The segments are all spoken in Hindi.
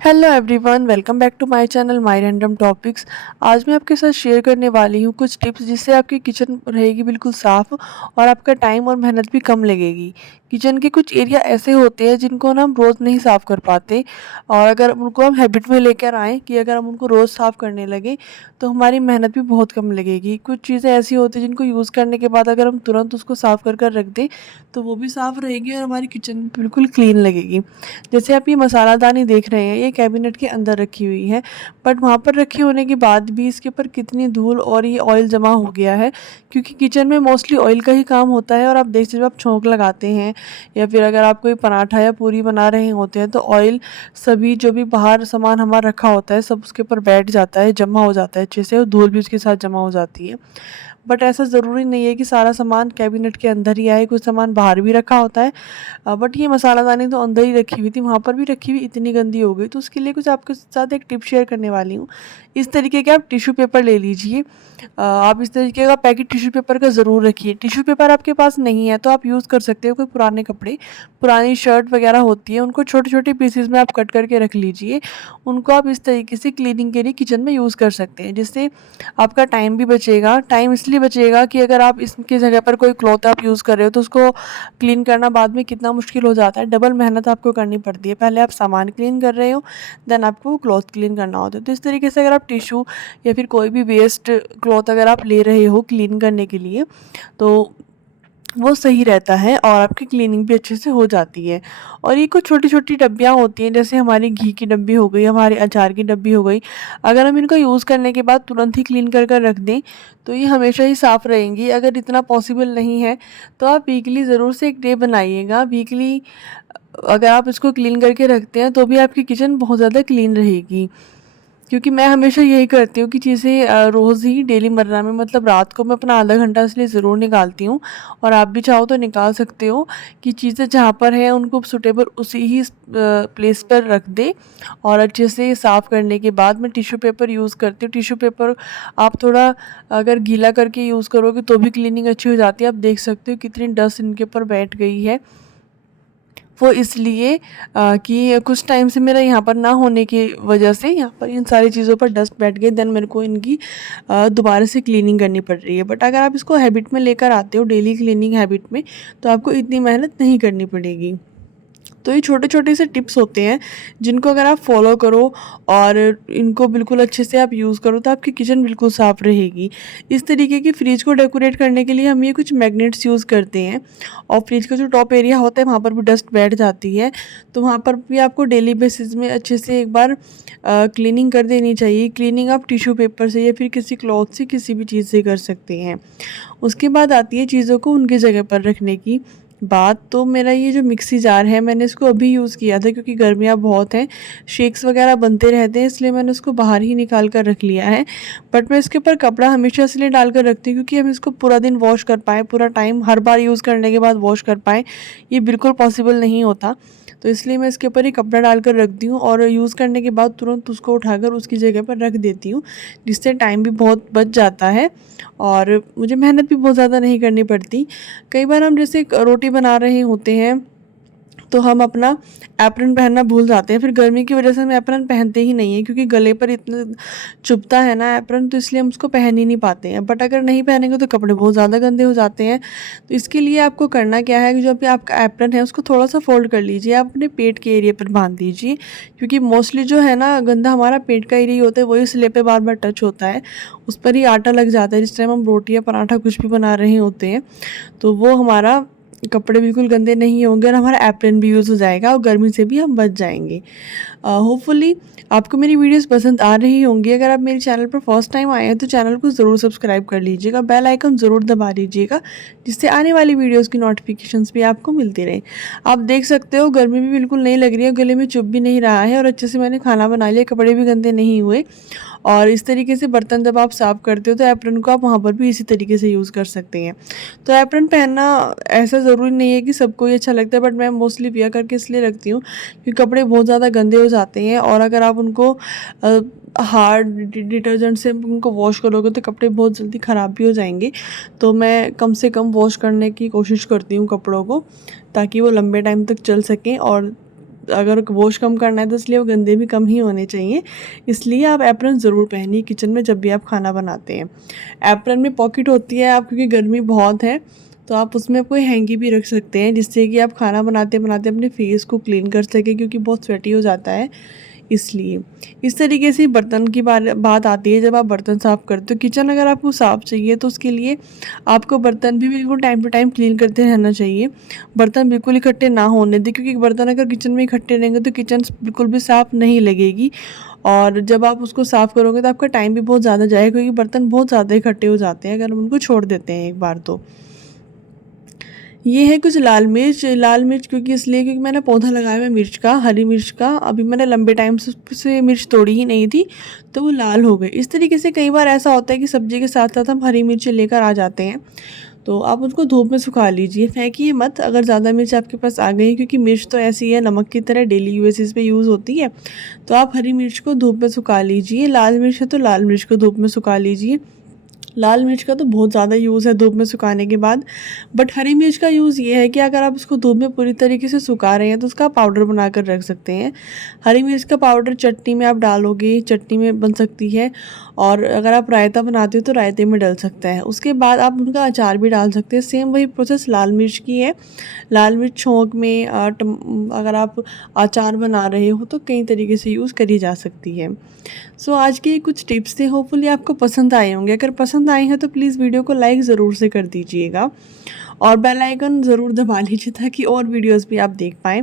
Hello everyone, welcome back to my channel my random topics. आज मैं आपके साथ शेयर करने वाली हूँ कुछ टिप्स जिससे आपकी किचन रहेगी बिल्कुल साफ़ और आपका टाइम और मेहनत भी कम लगेगी। किचन के कुछ एरिया ऐसे होते हैं जिनको ना हम रोज़ नहीं साफ़ कर पाते, और अगर उनको हम हैबिट में लेकर आएँ कि अगर हम उनको रोज़ साफ़ करने लगे तो हमारी मेहनत भी बहुत कम लगेगी। कुछ चीज़ें ऐसी होती हैं जिनको यूज़ करने के बाद अगर हम तुरंत उसको साफ़ कर रख दें तो वो भी साफ़ रहेगी और हमारी किचन बिल्कुल क्लीन लगेगी। जैसे आप ये मसालादानी देख रहे हैं, ये कैबिनेट के अंदर रखी हुई है, बट वहाँ पर रखे होने के बाद भी इसके ऊपर कितनी धूल और ये ऑयल जमा हो गया है, क्योंकि किचन में मोस्टली ऑयल का ही काम होता है। और आप देख सकते हो, आप छोंक लगाते हैं या फिर अगर आप कोई पराठा या पूरी बना रहे होते हैं तो ऑयल सभी जो भी बाहर सामान हमारा रखा होता है सब उसके ऊपर बैठ जाता है, जमा हो जाता है अच्छे से, और धूल भी उसके साथ जमा हो जाती है। बट ऐसा ज़रूरी नहीं है कि सारा सामान कैबिनेट के अंदर ही आए, कुछ सामान बाहर भी रखा होता है। बट ये मसालादानी तो अंदर ही रखी हुई थी, वहाँ पर भी रखी हुई इतनी गंदी हो गई, तो उसके लिए कुछ आपके साथ एक टिप शेयर करने वाली हूँ। इस तरीके के आप टिश्यू पेपर ले लीजिए। आप इस तरीके का पैकेट टिश्यू पेपर का ज़रूर रखिए। टिश्यू पेपर आपके पास नहीं है तो आप यूज़ कर सकते हो कोई पुराने कपड़े, पुरानी शर्ट वगैरह होती है, उनको छोटे छोटे पीसेस में आप कट करके रख लीजिए। उनको आप इस तरीके से क्लीनिंग के लिए किचन में यूज़ कर सकते हैं, जिससे आपका टाइम भी बचेगा। टाइम इसलिए बचेगा कि अगर आप इसकी जगह पर कोई क्लॉथ आप यूज़ कर रहे हो तो उसको क्लीन करना बाद में कितना मुश्किल हो जाता है, डबल मेहनत आपको करनी पड़ती है। पहले आप सामान क्लीन कर रहे हो, देन आपको क्लॉथ क्लीन करना होता है। तो इस तरीके से अगर आप टिश्यू या फिर कोई भी वेस्ट क्लॉथ अगर आप ले रहे हो क्लीन करने के लिए तो वो सही रहता है और आपकी क्लीनिंग भी अच्छे से हो जाती है। और ये कुछ छोटी-छोटी डब्बियाँ होती हैं, जैसे हमारी घी की डब्बी हो गई, हमारे अचार की डब्बी हो गई। अगर हम इनको यूज़ करने के बाद तुरंत ही क्लीन कर रख दें, तो ये हमेशा ही साफ़ रहेंगी। अगर इतना पॉसिबल नहीं है, तो आप वीकली ज़रूर से एक डे बनाइएगा। वीकली अगर आप इसको क्लीन करके रखते हैं, तो भी आपकी किचन बहुत ज़्यादा क्लीन रहेगी। क्योंकि मैं हमेशा यही करती हूँ कि चीज़ें रोज़ ही डेली मर्रा में, मतलब रात को मैं अपना आधा घंटा इसलिए ज़रूर निकालती हूँ, और आप भी चाहो तो निकाल सकते हो कि चीज़ें जहाँ पर हैं उनको सूटेबल उसी ही प्लेस पर रख दें। और अच्छे से साफ़ करने के बाद मैं टिश्यू पेपर यूज़ करती हूँ। टिश्यू पेपर आप थोड़ा अगर गीला करके यूज़ करोगे तो भी क्लीनिंग अच्छी हो जाती है। आप देख सकते हो कितनी डस्ट इनके ऊपर बैठ गई है। वो इसलिए कि कुछ टाइम से मेरा यहाँ पर ना होने की वजह से यहाँ पर इन सारी चीज़ों पर डस्ट बैठ गई, देन मेरे को इनकी दोबारा से क्लीनिंग करनी पड़ रही है। बट अगर आप इसको हैबिट में लेकर आते हो, डेली क्लीनिंग हैबिट में, तो आपको इतनी मेहनत नहीं करनी पड़ेगी। तो ये छोटे-छोटे से टिप्स होते हैं जिनको अगर आप फॉलो करो और इनको बिल्कुल अच्छे से आप यूज़ करो तो आपकी किचन बिल्कुल साफ़ रहेगी। इस तरीके की फ्रिज को डेकोरेट करने के लिए हम ये कुछ मैग्नेट्स यूज़ करते हैं, और फ्रिज का जो टॉप एरिया होता है वहाँ पर भी डस्ट बैठ जाती है, तो वहाँ पर भी आपको डेली बेसिस में अच्छे से एक बार क्लीनिंग कर देनी चाहिए। क्लीनिंग आप टिश्यू पेपर से या फिर किसी क्लॉथ से, किसी भी चीज़ से कर सकते हैं। उसके बाद आती है चीज़ों को उनकी जगह पर रखने की बात। तो मेरा ये जो मिक्सी जार है, मैंने इसको अभी यूज़ किया था क्योंकि गर्मियाँ बहुत हैं, शेक्स वगैरह बनते रहते हैं, इसलिए मैंने उसको बाहर ही निकाल कर रख लिया है। बट मैं इसके ऊपर कपड़ा हमेशा इसलिए डाल कर रखती हूँ क्योंकि हम इसको पूरा दिन वॉश कर पाएँ, पूरा टाइम हर बार यूज़ करने के बाद वॉश कर पाएँ, ये बिल्कुल पॉसिबल नहीं होता। तो इसलिए मैं इसके ऊपर ही कपड़ा डालकर रखती हूँ और यूज़ करने के बाद तुरंत उसको उठाकर उसकी जगह पर रख देती हूँ, जिससे टाइम भी बहुत बच जाता है और मुझे मेहनत भी बहुत ज़्यादा नहीं करनी पड़ती। कई बार हम जैसे रोटी बना रहे होते हैं तो हम अपना एप्रन पहनना भूल जाते हैं, फिर गर्मी की वजह से हम एप्रन पहनते ही नहीं हैं क्योंकि गले पर इतना चुभता है ना एप्रन, तो इसलिए हम उसको पहन ही नहीं पाते हैं। बट अगर नहीं पहनेंगे तो कपड़े बहुत ज़्यादा गंदे हो जाते हैं। तो इसके लिए आपको करना क्या है कि जो भी आपका एप्रन है उसको थोड़ा सा फोल्ड कर लीजिए, आप अपने पेट के एरिया पर बांध दीजिए, क्योंकि मोस्टली जो है ना गंदा हमारा पेट का एरिया होता है, वही स्लेब पे बार बार टच होता है, उस पर ही आटा लग जाता है जिस टाइम हम रोटी या पराठा कुछ भी बना रहे होते हैं। तो वो हमारा कपड़े बिल्कुल गंदे नहीं होंगे और हमारा एप्रन भी यूज़ हो जाएगा और गर्मी से भी हम बच जाएंगे। होपफुली आपको मेरी वीडियोस पसंद आ रही होंगी। अगर आप मेरे चैनल पर फर्स्ट टाइम आए हैं तो चैनल को ज़रूर सब्सक्राइब कर लीजिएगा, बेल आइकन ज़रूर दबा लीजिएगा, जिससे आने वाली वीडियोस की नोटिफिकेशंस भी आपको मिलती रहें। आप देख सकते हो गर्मी भी बिल्कुल नहीं लग रही है, गले में चुभ भी नहीं रहा है और अच्छे से मैंने खाना बना लिया, कपड़े भी गंदे नहीं हुए। और इस तरीके से बर्तन जब आप साफ़ करते हो तो एप्रन को आप वहाँ पर भी इसी तरीके से यूज़ कर सकते हैं। तो एप्रन पहनना ऐसा ज़रूरी नहीं है कि सबको ही अच्छा लगता है, बट मैं मोस्टली वियर करके इसलिए रखती हूँ क्योंकि कपड़े बहुत ज़्यादा गंदे हो जाते हैं और अगर आप उनको हार्ड डिटर्जेंट से उनको वॉश करोगे तो कपड़े बहुत जल्दी ख़राब भी हो जाएंगे। तो मैं कम से कम वॉश करने की कोशिश करती हूँ कपड़ों को, ताकि वो लंबे टाइम तक चल सकें और अगर वॉश कम करना है तो इसलिए वो गंदे भी कम ही होने चाहिए। इसलिए आप एप्रन ज़रूर पहनिए किचन में जब भी आप खाना बनाते हैं। एप्रन में पॉकेट होती है, आप क्योंकि गर्मी बहुत है तो आप उसमें कोई हैंकी भी रख सकते हैं, जिससे कि आप खाना बनाते बनाते अपने फेस को क्लीन कर सकें, क्योंकि बहुत स्वेटी हो जाता है। इसलिए इस तरीके से बर्तन की बात आती है जब आप बर्तन साफ़ करते हो। किचन अगर आपको साफ़ चाहिए तो उसके लिए आपको बर्तन भी बिल्कुल टाइम टू टाइम क्लीन करते रहना चाहिए। बर्तन बिल्कुल इकट्ठे ना होने दें, क्योंकि बर्तन अगर किचन में इकट्ठे रहेंगे तो किचन बिल्कुल भी साफ़ नहीं लगेगी। और जब आप उसको साफ़ करोगे तो आपका टाइम भी बहुत ज़्यादा जाएगा, क्योंकि बर्तन बहुत ज़्यादा इकट्ठे हो जाते हैं अगर हम उनको छोड़ देते हैं एक बार तो। ये है कुछ लाल मिर्च क्योंकि इसलिए क्योंकि मैंने पौधा लगाया हुआ है मिर्च का, हरी मिर्च का। अभी मैंने लंबे टाइम से मिर्च तोड़ी ही नहीं थी तो वो लाल हो गई। इस तरीके से कई बार ऐसा होता है कि सब्जी के साथ साथ हम हरी मिर्च लेकर आ जाते हैं, तो आप उसको धूप में सुखा लीजिए, फेंकिए मत अगर ज़्यादा मिर्च आपके पास आ गई, क्योंकि मिर्च तो ऐसी है नमक की तरह, डेली बेसिस पे यूज़ होती है। तो आप हरी मिर्च को धूप में सुखा लीजिए, लाल मिर्च है तो लाल मिर्च को धूप में सुखा लीजिए। लाल मिर्च का तो बहुत ज़्यादा यूज़ है धूप में सुखाने के बाद, बट हरी मिर्च का यूज़ ये है कि अगर आप उसको धूप में पूरी तरीके से सुखा रहे हैं तो उसका पाउडर बनाकर रख सकते हैं। हरी मिर्च का पाउडर चटनी में आप डालोगे, चटनी में बन सकती है, और अगर आप रायता बनाते हो तो रायते में डल सकता है। उसके बाद आप उनका अचार भी डाल सकते हैं। सेम वही प्रोसेस लाल मिर्च की है। लाल मिर्च छोंक में अगर आप अचार बना रहे हो तो कई तरीके से यूज़ करी जा सकती है। सो आज के ये कुछ टिप्स थे, होपफुली आपको पसंद आए होंगे। अगर पसंद आए हैं तो प्लीज़ वीडियो को लाइक ज़रूर से कर दीजिएगा और बेल आइकन ज़रूर दबा लीजिए ताकि और वीडियोस भी आप देख पाएँ।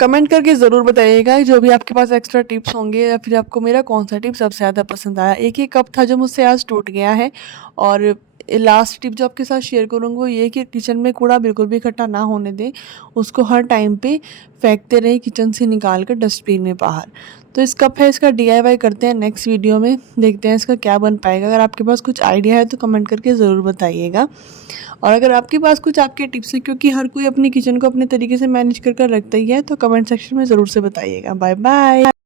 कमेंट करके ज़रूर बताइएगा जो भी आपके पास एक्स्ट्रा टिप्स होंगे, या फिर आपको मेरा कौन सा टिप सबसे ज़्यादा पसंद आया। एक ही कप था जो मुझसे आज टूट गया है। और लास्ट टिप जो आपके साथ शेयर करूँगी वो ये कि किचन में कूड़ा बिल्कुल भी इकट्ठा ना होने दें, उसको हर टाइम पे फेंकते रहें किचन से निकाल कर डस्टबिन में बाहर। तो इस कप है, इसका DIY करते हैं नेक्स्ट वीडियो में, देखते हैं इसका क्या बन पाएगा। अगर आपके पास कुछ आइडिया है तो कमेंट करके ज़रूर बताइएगा। और अगर आपके पास कुछ आपके टिप्स हैं, क्योंकि हर कोई अपनी किचन को अपने तरीके से मैनेज कर रखता ही है, तो कमेंट सेक्शन में ज़रूर से बताइएगा। Bye bye.